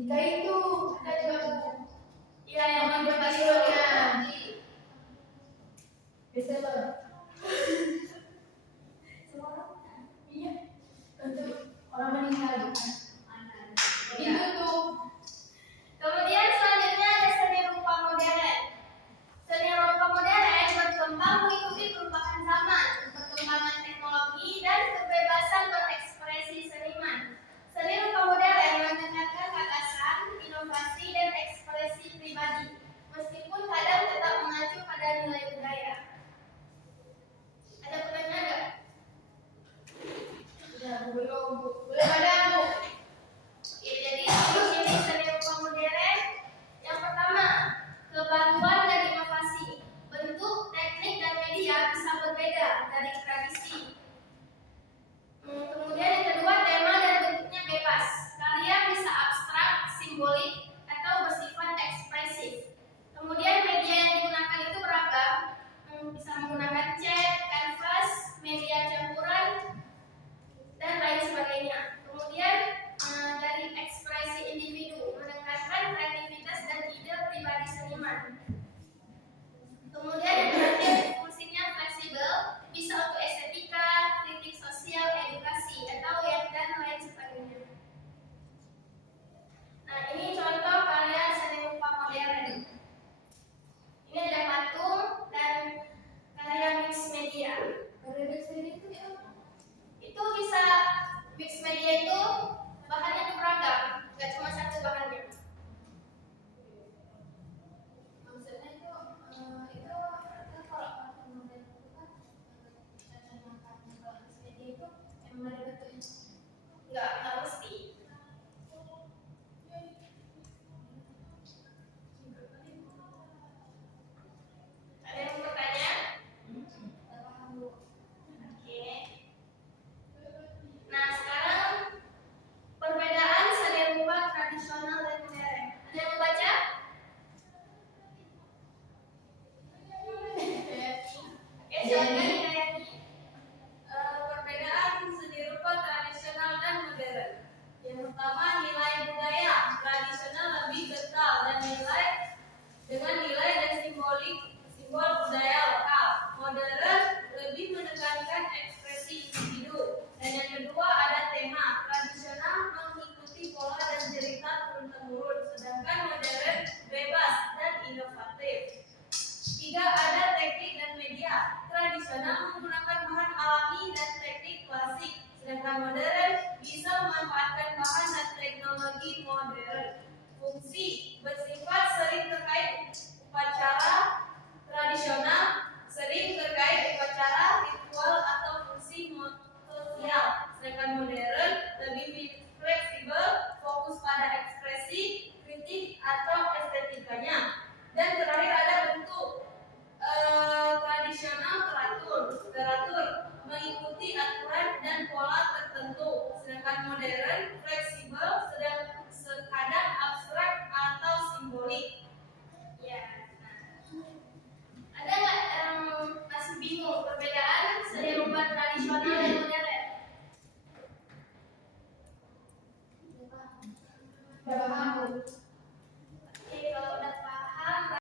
Jika itu kita juga ya yang menjelaskannya bestseller. Iya, untuk orang meninggal. Itu tuh. Kemudian selanjutnya ada seni rupa modern. Seni rupa modern berkembang mengikuti perubahan zaman, perkembangan teknologi, dan kebebasan berekspresi seniman. Seni rupa modern menekankan gagasan, inovasi, dan ekspresi pribadi, meskipun kadang tetap mengacu pada nilai budaya. Ada pertanyaan nggak? Ya, belum ada Bu. Ya, jadi ciri seni rupa modern yang pertama, kebaruan dan inovasi. Bentuk, teknik, dan media bisa berbeda dari tradisi. Kemudian yang kedua, tema dan bentuknya bebas. Karya bisa abstrak, simbolik, atau bersifat ekspresif. Kemudian media yang digunakan itu beragam, bisa menggunakan cat, kanvas, media campuran, dan lain sebagainya. Kemudian dari ekspresi individu, menekankan kreativitas dan ide pribadi seniman. Kemudian yang terakhir, fungsinya fleksibel, bisa untuk estetika, kritik sosial, edukasi, atau yang dan lain sebagainya. Nah, ini contoh karya seni rupa modern. Ini ada patung dan karya mix media. Karya mix media itu ya? Itu bisa mix media itu bahannya itu beragam, nggak cuma satu bahannya. Maksudnya itu kalau patung modern itu kan kacamata mix media itu emang ada bentuknya? Nggak mesti. Ada yang mau bertanya? Oke. Nah, sekarang perbedaan seni rupa tradisional dan modern. Ada yang mau baca? Oke, silakan Hidayati. Perbedaan seni rupa tradisional dan modern. Yang pertama, nilai budaya. Tradisional lebih kental dan dengan nilai dan simbol budaya lokal. Modern lebih menekankan ekspresi individu. Dan yang kedua ada tema. Tradisional mengikuti pola dan cerita turun-temurun, sedangkan modern bebas dan inovatif. Tiga, ada teknik dan media. Tradisional menggunakan bahan alami dan teknik klasik, sedangkan modern bisa memanfaatkan bahan dan teknologi modern. Fungsi bersifat sering terkait upacara tradisional, sering terkait upacara ritual atau fungsi sosial, sedangkan modern lebih fleksibel, fokus pada ekspresi, kritik atau estetikanya. Dan terakhir ada bentuk. Tradisional teratur, mengikuti aturan dan pola tertentu, sedangkan modern fleksibel, kadang abstrak atau simbolik. Ya. Ada nggak yang masih bingung perbedaan seni rupa tradisional dan modern? Udah paham?